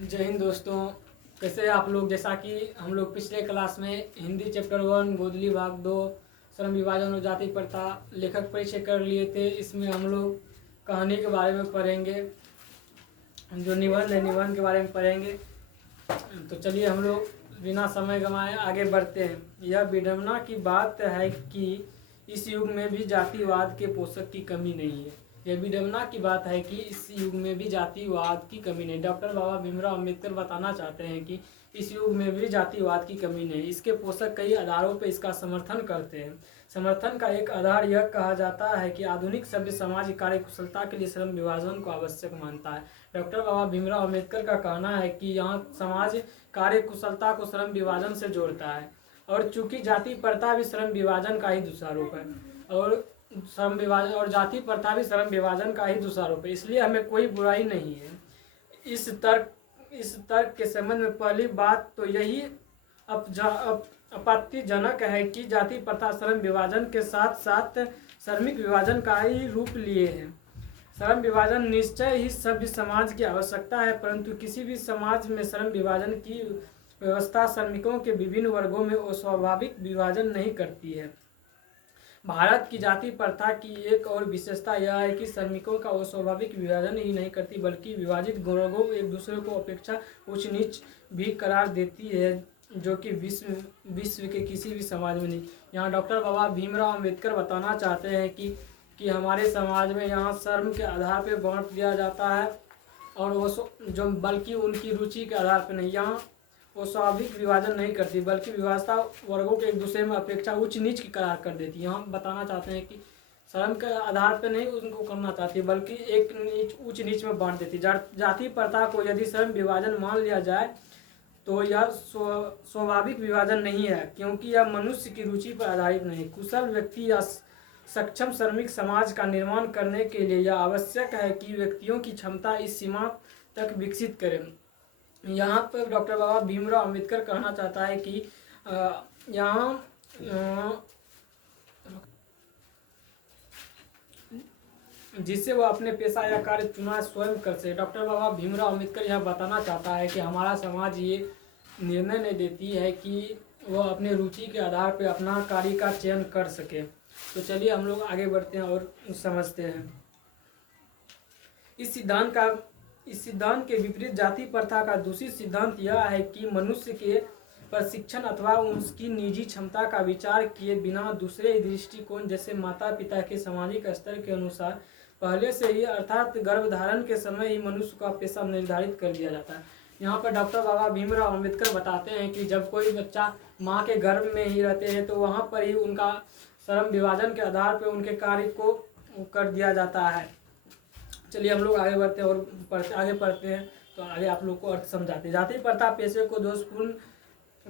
जय हिंद दोस्तों। कैसे हैं आप लोग। जैसा कि हम लोग पिछले क्लास में हिंदी चैप्टर 1 गोदली भाग 2 श्रम विभाजन और जाति प्रथा लेखक परिचय कर लिए थे। इसमें हम लोग कहानी के बारे में पढ़ेंगे, जो निबंध है निबंध के बारे में पढ़ेंगे। तो चलिए हम लोग बिना समय गंवाए आगे बढ़ते हैं। यह विडंबना की बात है कि इस युग में भी जातिवाद के पोषक की कमी नहीं है। यह विडंबना की बात है कि इस युग में भी जातिवाद की कमी नहीं। डॉक्टर बाबा भीमराव अम्बेडकर बताना चाहते हैं कि इस युग में भी जातिवाद की कमी नहीं। इसके पोषक कई आधारों पर इसका समर्थन करते हैं। समर्थन का एक आधार यह कहा जाता है कि आधुनिक सभ्य समाज कार्य कुशलता के लिए श्रम विभाजन को आवश्यक मानता है। डॉक्टर बाबा भीमराव अम्बेडकर का कहना है कि यहाँ समाज कार्य कुशलता को श्रम विभाजन से जोड़ता है, और चूंकि जाति प्रथा भी श्रम विभाजन का ही दूसरा रूप है, और श्रम विभाजन और जाति प्रथा भी श्रम विभाजन का ही दूसरा रूप है, इसलिए हमें कोई बुराई नहीं है। इस तर्क के संबंध में पहली बात तो यही आपत्तिजनक है कि जाति प्रथा श्रम विभाजन के साथ साथ श्रमिक विभाजन का ही रूप लिए है। श्रम विभाजन निश्चय ही सभ्य समाज की आवश्यकता है, परंतु किसी भी समाज में श्रम विभाजन की व्यवस्था श्रमिकों के विभिन्न वर्गों में अस्वाभाविक विभाजन नहीं करती है। भारत की जाति प्रथा की एक और विशेषता यह है कि श्रमिकों का अस्वाभाविक विभाजन ही नहीं करती, बल्कि विभाजित वर्गों को एक दूसरे को अपेक्षा उच्च नीच भी करार देती है, जो कि विश्व के किसी भी समाज में नहीं। यहाँ डॉक्टर बाबा भीमराव अम्बेडकर बताना चाहते हैं कि हमारे समाज में यहाँ श्रम के आधार पर बांट दिया जाता है, और वो जो बल्कि उनकी रुचि के आधार पर नहीं। यहाँ वो स्वाभाविक विभाजन नहीं करती, बल्कि व्यवस्था वर्गों के एक दूसरे में अपेक्षा उच्च नीच की करार कर देती है। हम बताना चाहते हैं कि श्रम के आधार पर नहीं उनको करना चाहती, बल्कि एक उच्च नीच में बांट देती। जाति प्रथा को यदि श्रम विभाजन मान लिया जाए तो यह स्वाभाविक विभाजन नहीं है, क्योंकि यह मनुष्य की रुचि पर आधारित नहीं। कुशल व्यक्ति या सक्षम श्रमिक समाज का निर्माण करने के लिए यह आवश्यक है कि व्यक्तियों की क्षमता इस सीमा तक विकसित करें। यहाँ पर डॉक्टर बाबा भीमराव अम्बेडकर कहना चाहता है कि यहाँ जिससे वह अपने पेशा या कार्य चुनाव स्वयं कर सके। डॉक्टर बाबा भीमराव अम्बेडकर यह बताना चाहता है कि हमारा समाज ये निर्णय नहीं देती है कि वह अपने रुचि के आधार पर अपना कार्य का चयन कर सके। तो चलिए हम लोग आगे बढ़ते हैं और समझते हैं। इस सिद्धांत के विपरीत जाति प्रथा का दूसरी सिद्धांत यह है कि मनुष्य के प्रशिक्षण अथवा उसकी निजी क्षमता का विचार किए बिना दूसरे दृष्टिकोण जैसे माता पिता के सामाजिक स्तर के अनुसार पहले से ही अर्थात गर्भधारण के समय ही मनुष्य का पेशा निर्धारित कर दिया जाता है। यहाँ पर डॉक्टर बाबा भीमराव अम्बेडकर बताते हैं कि जब कोई बच्चा माँ के गर्भ में ही रहते हैं तो वहाँ पर ही उनका श्रम विभाजन के आधार पर उनके कार्य को कर दिया जाता है। चलिए हम लोग आगे बढ़ते हैं और आगे पढ़ते हैं तो आगे आप लोग को अर्थ समझाते हैं। जाति प्रथा पेशे को दोषपूर्ण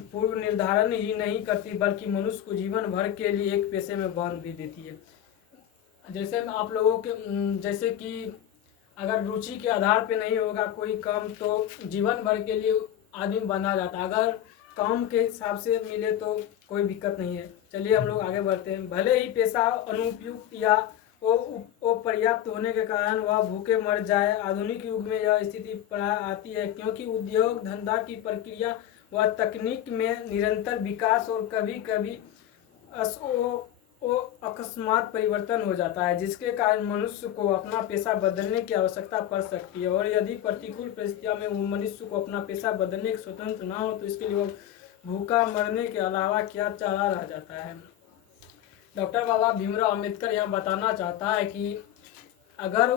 पूर्व निर्धारण ही नहीं करती, बल्कि मनुष्य को जीवन भर के लिए एक पेशे में बांध भी देती है। जैसे आप लोगों के जैसे कि अगर रुचि के आधार पे नहीं होगा कोई काम तो जीवन भर के लिए आदमी बंधा जाता है, अगर काम के हिसाब से मिले तो कोई दिक्कत नहीं है। चलिए हम लोग आगे बढ़ते हैं। भले ही पेशा अनुपयुक्त या वो पर्याप्त होने के कारण वह भूखे मर जाए, आधुनिक युग में यह स्थिति प्राय आती है, क्योंकि उद्योग धंधा की प्रक्रिया व तकनीक में निरंतर विकास और कभी कभी अकस्मात परिवर्तन हो जाता है, जिसके कारण मनुष्य को अपना पेशा बदलने की आवश्यकता पड़ सकती है। और यदि प्रतिकूल परिस्थितियों में मनुष्य को अपना पेशा बदलने की स्वतंत्र ना हो तो इसके लिए वह भूखा मरने के अलावा क्या चारा रह जाता है। डॉक्टर बाबा भीमराव अम्बेडकर यह बताना चाहता है कि अगर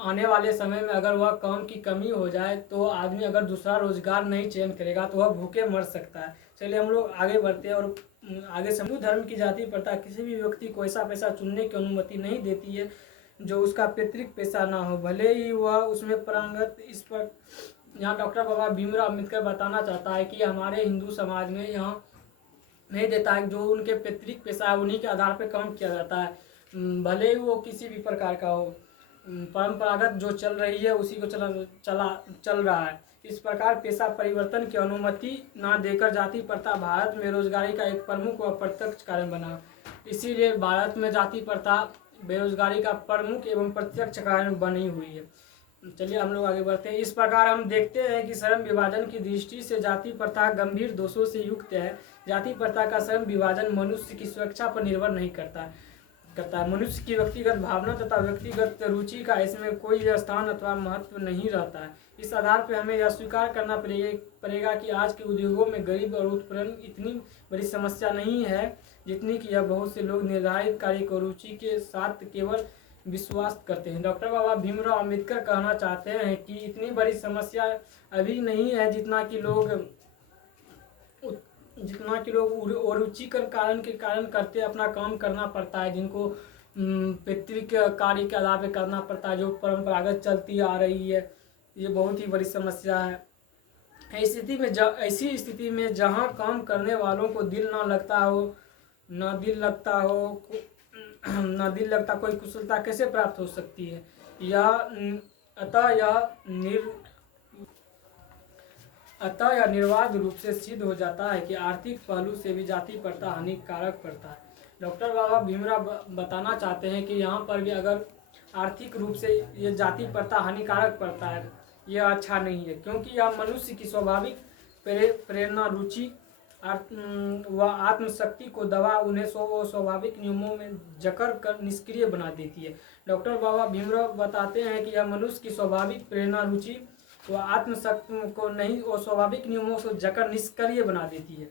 आने वाले समय में अगर वह काम की कमी हो जाए तो आदमी अगर दूसरा रोजगार नहीं चयन करेगा तो वह भूखे मर सकता है। चलिए हम लोग आगे बढ़ते हैं और आगे हिंदू धर्म की जाति प्रथा किसी भी व्यक्ति को ऐसा पेशा चुनने की अनुमति नहीं देती है जो उसका पैतृक पेशा ना हो, भले ही वह उसमें पारंगत। इस पर यहाँ डॉक्टर बाबा भीमराव अम्बेडकर बताना चाहता है कि हमारे हिंदू समाज में यहाँ नहीं देता है, जो उनके पैतृक पेशा है उन्हीं के आधार पर काम किया जाता है, भले ही वो किसी भी प्रकार का हो। परंपरागत जो चल रही है उसी को चल रहा है। इस प्रकार पेशा परिवर्तन की अनुमति ना देकर जाति प्रथा भारत में रोजगारी का एक प्रमुख व प्रत्यक्ष कारण बना। इसीलिए भारत में जाति प्रथा बेरोजगारी का प्रमुख एवं प्रत्यक्ष कारण बनी हुई है। चलिए हम लोग आगे बढ़ते हैं। इस प्रकार हम देखते हैं कि श्रम विभाजन की दृष्टि से जाति प्रथा गंभीर दोषों से युक्त है। जाति प्रथा का श्रम विभाजन मनुष्य की सुरक्षा पर निर्भर नहीं करता है। मनुष्य की व्यक्तिगत भावना तथा व्यक्तिगत रुचि का इसमें कोई स्थान अथवा महत्व नहीं रहता है। इस आधार पर हमें यह स्वीकार करना पड़ेगा कि आज के उद्योगों में गरीब और उत्पीड़न इतनी बड़ी समस्या नहीं है जितनी कि यह बहुत से लोग निर्धारित कार्य को रुचि के साथ केवल विश्वास करते हैं। डॉक्टर बाबा भीमराव अम्बेडकर कहना चाहते हैं कि इतनी बड़ी समस्या अभी नहीं है जितना कि लोग रुचिकर कारण के कारण करते अपना काम करना पड़ता है, जिनको पैतृक कार्य के आधार पर करना पड़ता है, जो परंपरागत चलती आ रही है। ये बहुत ही बड़ी समस्या है। ऐसी स्थिति में जहाँ काम करने वालों को दिल न लगता कोई कुशलता कैसे प्राप्त हो सकती है। अतः यह निर्वाध रूप से सिद्ध हो जाता है कि आर्थिक पहलू से भी जाति प्रथा हानिकारक पड़ता है। डॉक्टर बाबा भीमराव बताना चाहते हैं कि यहाँ पर भी अगर आर्थिक रूप से ये जाति प्रथा हानिकारक पड़ता है, यह अच्छा नहीं है, क्योंकि यह मनुष्य की स्वाभाविक प्रेरणा, रुचि व आत्मशक्ति को दबा उन्हें स्वाभाविक नियमों में जकड़ कर निष्क्रिय बना देती है। डॉक्टर बाबा भीमराव बताते हैं कि यह मनुष्य की स्वाभाविक प्रेरणा, रुचि व आत्मशक्ति को नहीं और स्वाभाविक नियमों से जकड़ निष्क्रिय बना देती है।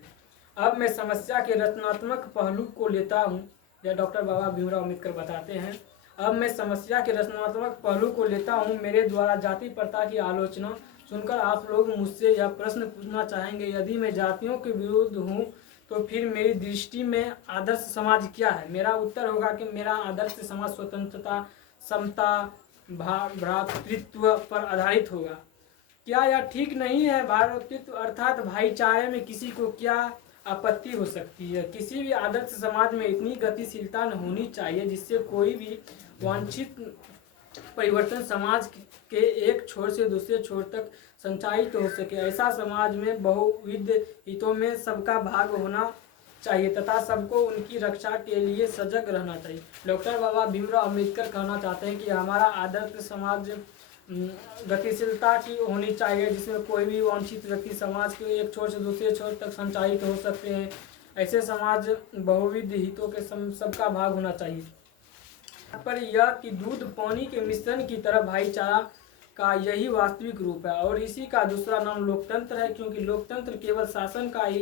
अब मैं समस्या के रचनात्मक पहलू को लेता हूँ, यह डॉक्टर बाबा भीमराव अम्बेडकर बताते हैं। अब मैं समस्या के रचनात्मक पहलू को लेता हूँ। मेरे द्वारा जाति प्रथा की आलोचना सुनकर आप लोग मुझसे यह प्रश्न पूछना चाहेंगे, यदि मैं जातियों के विरुद्ध हूँ तो फिर मेरी दृष्टि में आदर्श समाज क्या है। मेरा उत्तर होगा कि मेरा आदर्श समाज स्वतंत्रता, समता, भ्रातृत्व पर आधारित होगा। क्या यह ठीक नहीं है? भ्रातृत्व अर्थात भाईचारे में किसी को क्या आपत्ति हो सकती है? किसी भी आदर्श समाज में इतनी गतिशीलता होनी चाहिए जिससे कोई भी वांछित परिवर्तन समाज के एक छोर से दूसरे छोर तक संचालित हो सके। ऐसा समाज में बहुविध हितों में सबका भाग होना चाहिए तथा सबको उनकी रक्षा के लिए सजग रहना चाहिए। डॉक्टर बाबा भीमराव अम्बेडकर कहना चाहते हैं कि हमारा आदर्श समाज गतिशीलता की होनी चाहिए, जिसमें कोई भी वांछित व्यक्ति समाज के एक छोर से दूसरे छोर तक संचालित हो सकते हैं। ऐसे समाज बहुविध हितों के सबका भाग होना चाहिए। पर यह कि दूध पानी के मिश्रण की तरह भाईचारा का यही वास्तविक रूप है और इसी का दूसरा नाम लोकतंत्र है, क्योंकि लोकतंत्र केवल शासन का ही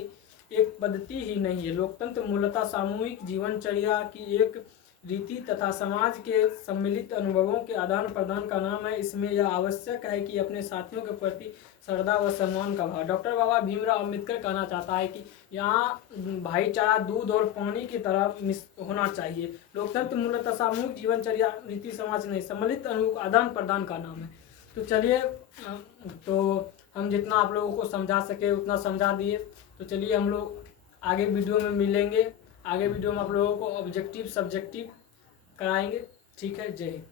एक पद्धति ही नहीं है। लोकतंत्र मूलतः सामूहिक जीवनचर्या की एक रीति तथा समाज के सम्मिलित अनुभवों के आदान प्रदान का नाम है। इसमें यह आवश्यक है कि अपने साथियों के प्रति श्रद्धा व सम्मान का भाव। डॉक्टर बाबा भीमराव अम्बेडकर कहना चाहता है कि यहाँ भाईचारा दूध और पानी की तरह होना चाहिए। लोकतंत्र मूलतः सामूहिक जीवनचर्या रीति समाज नहीं, सम्मिलित अनुभव आदान प्रदान का नाम है। तो चलिए, तो हम जितना आप लोगों को समझा सके उतना समझा दिए। तो चलिए हम लोग आगे वीडियो में मिलेंगे। आगे वीडियो में आप लोगों को ऑब्जेक्टिव सब्जेक्टिव कराएंगे। ठीक है, जय हिंद।